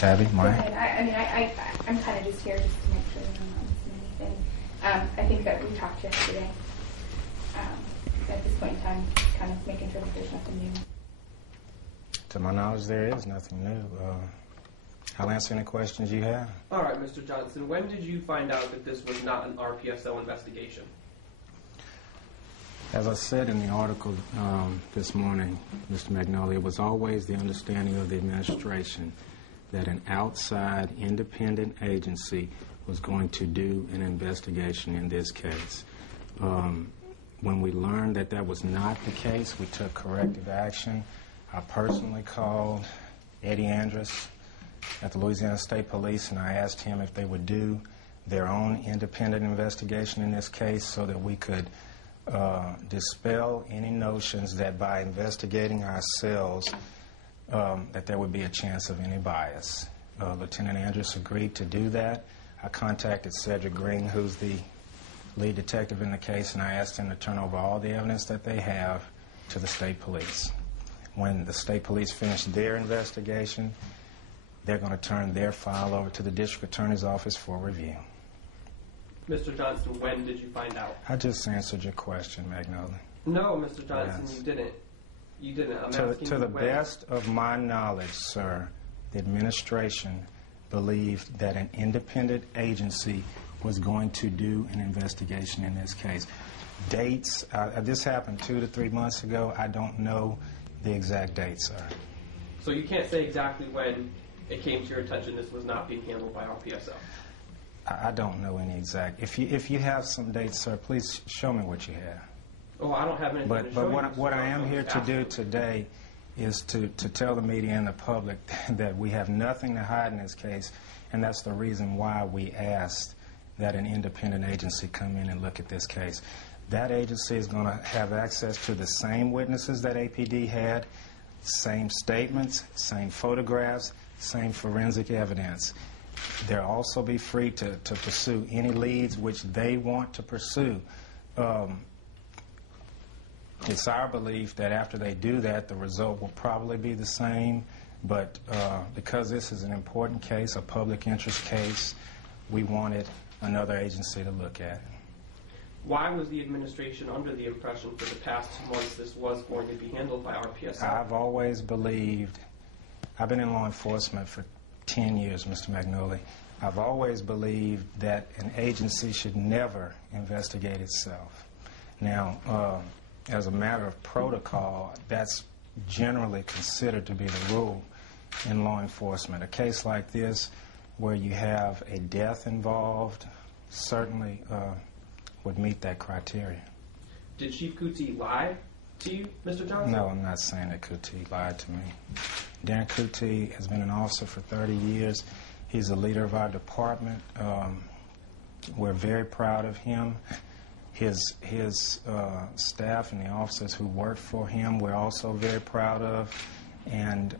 Tabby, Maya? I'm kind of just here just to make sure that I'm not missing anything. I think that we talked yesterday. At this point in time, kind of making sure that there's nothing new. To my knowledge, there is nothing new. I'll answer any questions you have. All right, Mr. Johnson, when did you find out that this was not an RPSO investigation? As I said in the article this morning, Mr. Magnolia, it was always the understanding of the administration that an outside independent agency was going to do an investigation in this case. When we learned that that was not the case, we took corrective action. I personally called Eddie Andrus at the Louisiana State Police, and I asked him if they would do their own independent investigation in this case so that we could dispel any notions that by investigating ourselves that there would be a chance of any bias. Lieutenant Andrus agreed to do that. I contacted Cedric Green, who's the lead detective in the case, and I asked him to turn over all the evidence that they have to the state police. When the state police finish their investigation, they're going to turn their file over to the district attorney's office for review. Mr. Johnson, when did you find out? I just answered your question, Magnolia. No, Mr. Johnson, Yes. You didn't. You didn't. I'm To asking the you when. best of my knowledge, sir, the administration believed that an independent agency was going to do an investigation in this case. Dates, this happened 2 to 3 months ago. I don't know the exact date, sir. So you can't say exactly when it came to your attention this was not being handled by RPSO? I don't know any exact. If you have some dates, sir, please show me what you have. Oh, I don't have anything to show But you. what I am here to do today is to tell the media and the public that we have nothing to hide in this case, and that's the reason why we asked that an independent agency come in and look at this case. That agency is going to have access to the same witnesses that APD had, same statements, same photographs, same forensic evidence. They'll also be free to pursue any leads which they want to pursue. It's our belief that after they do that, the result will probably be the same, but because this is an important case, a public interest case, we wanted another agency to look at it. Why was the administration under the impression for the past 2 months this was going to be handled by RPSO? I've always believed, I've been in law enforcement for 10 years, Mr. Magnolia. I've always believed that an agency should never investigate itself. Now, as a matter of protocol, that's generally considered to be the rule in law enforcement. A case like this, where you have a death involved, certainly would meet that criteria. Did Chief Kuti lie to you, Mr. Johnson? No, I'm not saying that Kuti lied to me. Darren Kuti has been an officer for 30 years. He's the leader of our department. We're very proud of him. His staff and the officers who work for him, we're also very proud of. And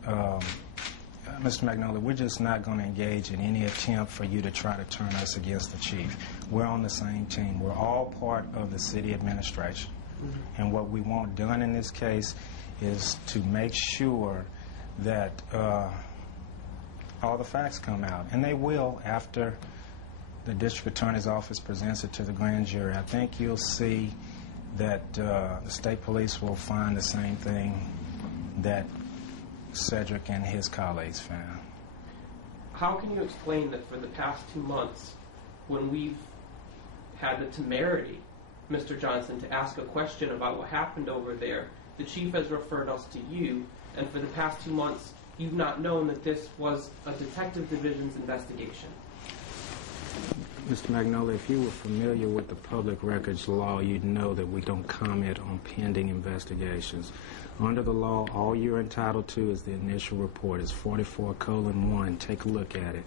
Mr. Magnolia, we're just not going to engage in any attempt for you to try to turn us against the chief. We're on the same team. We're all part of the city administration. Mm-hmm. And what we want done in this case is to make sure that all the facts come out. And they will after the district attorney's office presents it to the grand jury. I think you'll see that the state police will find the same thing that Cedric and his colleagues found. How can you explain that for the past 2 months, when we've had the temerity, Mr. Johnson, to ask a question about what happened over there, the chief has referred us to you, and for the past 2 months, you've not known that this was a detective division's investigation? Mr. Magnolia, if you were familiar with the public records law, you'd know that we don't comment on pending investigations. Under the law, all you're entitled to is the initial report. It's 44:1. Take a look at it.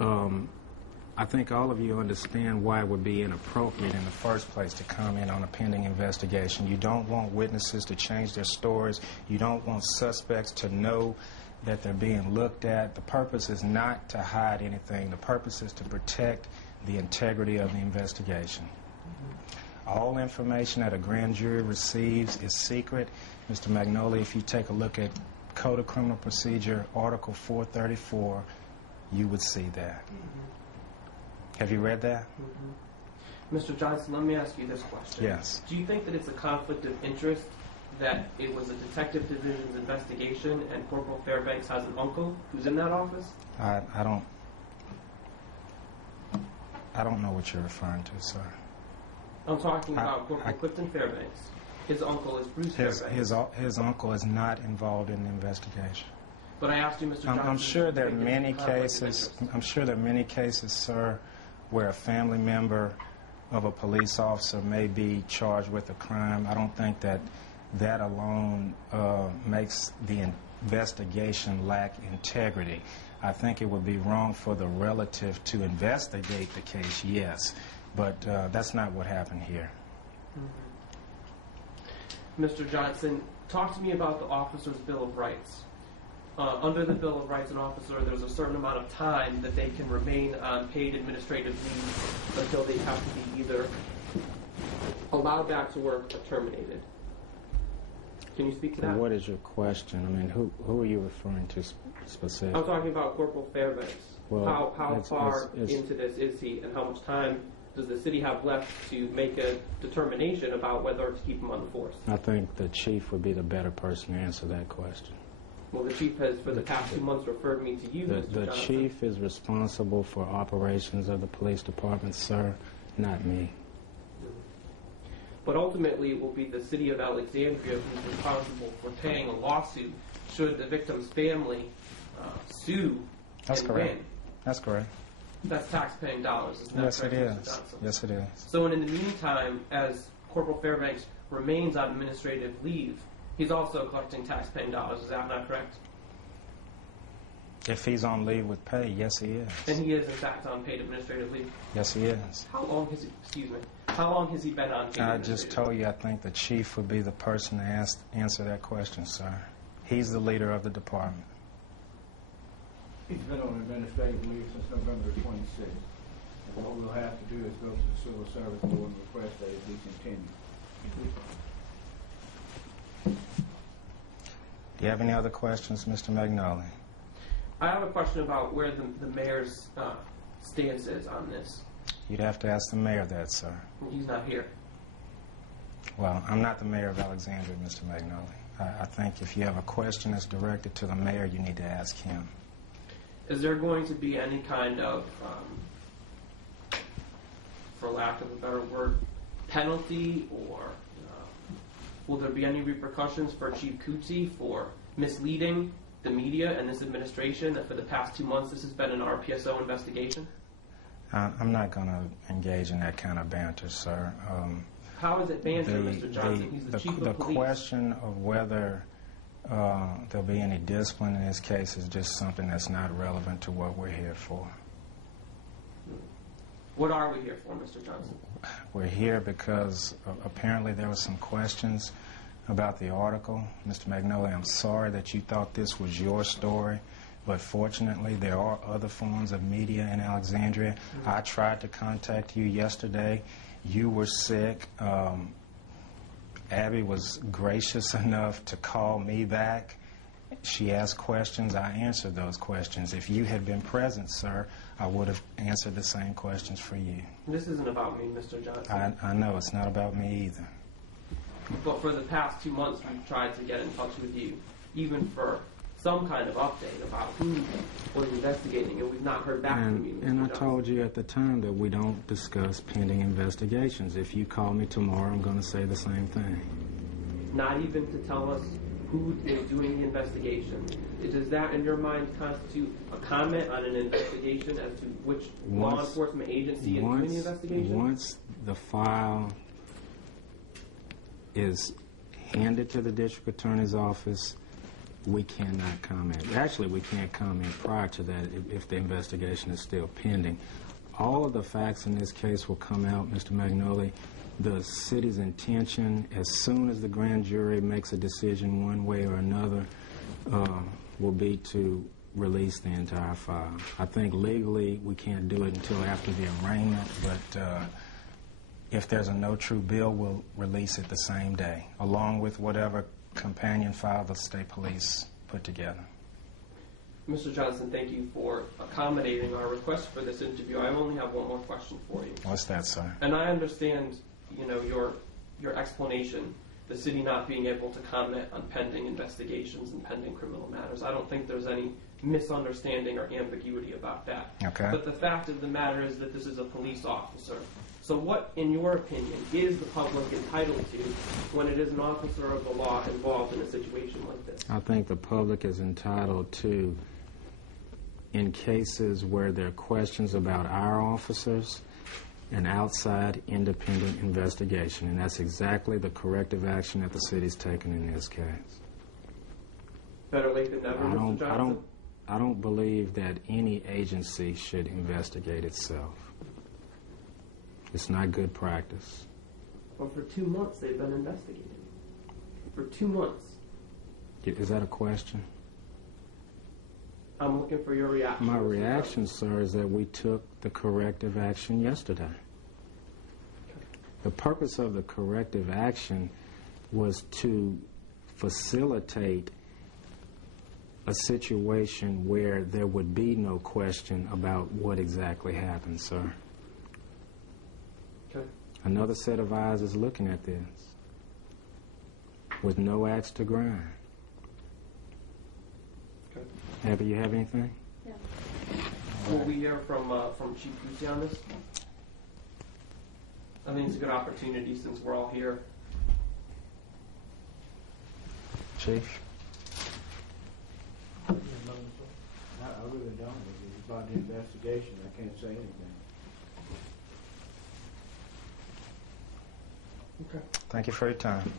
I think all of you understand why it would be inappropriate in the first place to comment on a pending investigation. You don't want witnesses to change their stories. You don't want suspects to know that they're being looked at. The purpose is not to hide anything. The purpose is to protect the integrity of the investigation. All information that a grand jury receives is secret. Mr. Magnolia, if you take a look at Code of Criminal Procedure, Article 434, you would see that. Have you read that? Mr. Johnson, let me ask you this question. Yes. Do you think that it's a conflict of interest that it was a detective division's investigation and Corporal Fairbanks has an uncle who's in that office? I don't know what you're referring to, sir. I'm talking about Corporal Clifton Fairbanks. His uncle is Bruce Fairbanks. His uncle is not involved in the investigation. But I asked you, Mr. Johnson. I'm sure there are many cases. I'm sure there are many cases, sir, where a family member of a police officer may be charged with a crime. I don't think that alone makes the investigation lack integrity. I think it would be wrong for the relative to investigate the case, yes, but that's not what happened here. Mr. Johnson, talk to me about the officer's Bill of Rights. Under the Bill of Rights, an officer, there's a certain amount of time that they can remain on paid administrative leave until they have to be either allowed back to work or terminated. Can you speak to that? What is your question? I mean, who are you referring to specifically? I'm talking about Corporal Fairbanks. Well, how far into this is he, and how much time does the city have left to make a determination about whether to keep him on the force? I think the chief would be the better person to answer that question. Well, the chief has, for the past 2 months, referred me to you, Mr. The Johnson. chief is responsible for operations of the police department, sir, not me. But ultimately, it will be the city of Alexandria who's responsible for paying a lawsuit should the victim's family sue That's and correct. win. That's correct. That's tax-paying dollars, isn't that Yes, correct, it Mr. is. Johnson? Yes, it is. So in the meantime, as Corporal Fairbanks remains on administrative leave, he's also collecting tax-paying dollars. Is that not correct? If he's on leave with pay, yes, he is. And he is, in fact, on paid administrative leave. Yes, he is. How long has he? Excuse me. How long has he been on paid I administrative just told you I think the chief would be the person to answer that question, sir. He's the leader of the department. He's been on administrative leave since November 26th. And what we'll have to do is go to the Civil Service Board and request that it be continued. Do you have any other questions, Mr. Magnoli? I have a question about where the mayor's stance is on this. You'd have to ask the mayor that, sir. He's not here. Well, I'm not the mayor of Alexandria, Mr. Magnoli. I think if you have a question that's directed to the mayor, you need to ask him. Is there going to be any kind of, for lack of a better word, penalty, or will there be any repercussions for Chief Coetzee for misleading the media and this administration that for the past 2 months this has been an RPSO investigation? I'm not going to engage in that kind of banter, sir. How is it banter, Mr. Johnson? He's the chief of police. The question of whether there'll be any discipline in this case is just something that's not relevant to what we're here for. What are we here for, Mr. Johnson? We're here because apparently there were some questions about the article. Mr. Magnoli, I'm sorry that you thought this was your story, but fortunately there are other forms of media in Alexandria. I tried to contact you yesterday. You were sick. Abby was gracious enough to call me back. She asked questions. I answered those questions. If you had been present, sir, I would have answered the same questions for you. This isn't about me, Mr. Johnson. I know it's not about me either. But for the past 2 months, we've tried to get in touch with you, even for some kind of update about who was investigating, and we've not heard back from you, Mr. And I Johnson. told you at the time that we don't discuss pending investigations. If you call me tomorrow, I'm going to say the same thing. Not even to tell us who is doing the investigation. Does that, in your mind, constitute a comment on an investigation as to which law enforcement agency is doing the investigation? Once the file is handed to the district attorney's office, we cannot comment. Actually, we can't comment prior to that if the investigation is still pending. All of the facts in this case will come out, Mr. Magnoli. The city's intention, as soon as the grand jury makes a decision one way or another, will be to release the entire file. I think legally we can't do it until after the arraignment, but if there's a no true bill, we'll release it the same day, along with whatever companion file the state police put together. Mr. Johnson, thank you for accommodating our request for this interview. I only have one more question for you. What's that, sir? And I understand, your explanation, the city not being able to comment on pending investigations and pending criminal matters. I don't think there's any misunderstanding or ambiguity about that. Okay. But the fact of the matter is that this is a police officer. So what, in your opinion, is the public entitled to when it is an officer of the law involved in a situation like this? I think the public is entitled to, in cases where there are questions about our officers, an outside independent investigation, and that's exactly the corrective action that the city's taken in this case. Better late than never, Mr. Johnson? I don't believe that any agency should investigate itself. It's not good practice. Well, for 2 months they've been investigating. For 2 months. Is that a question? I'm looking for your reaction. My reaction, sir, is that we took the corrective action yesterday. The purpose of the corrective action was to facilitate a situation where there would be no question about what exactly happened, sir. Okay. Another set of eyes is looking at this with no axe to grind. Okay. Abby, you have anything? Yeah. Will we hear from Chief Busey on this? I think it's a good opportunity since we're all here. Chief? I really don't. It's about the investigation. I can't say anything. Okay. Thank you for your time.